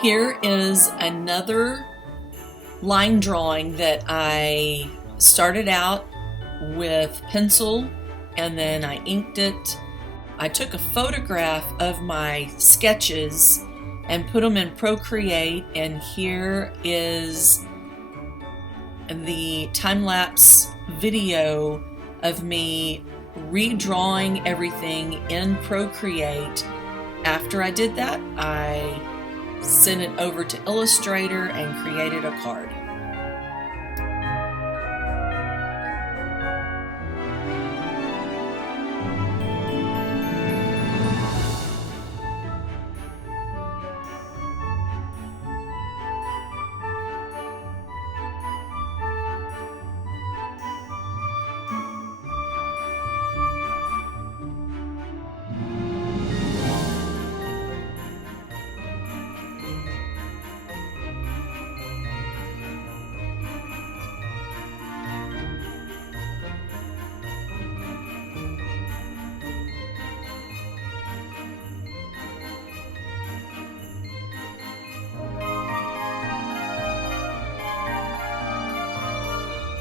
Here is another line drawing that I started out with pencil and then I inked it. I took a photograph of my sketches and put them in Procreate, and here is the time-lapse video of me redrawing everything in Procreate. After I did that, I sent it over to Illustrator and created a card.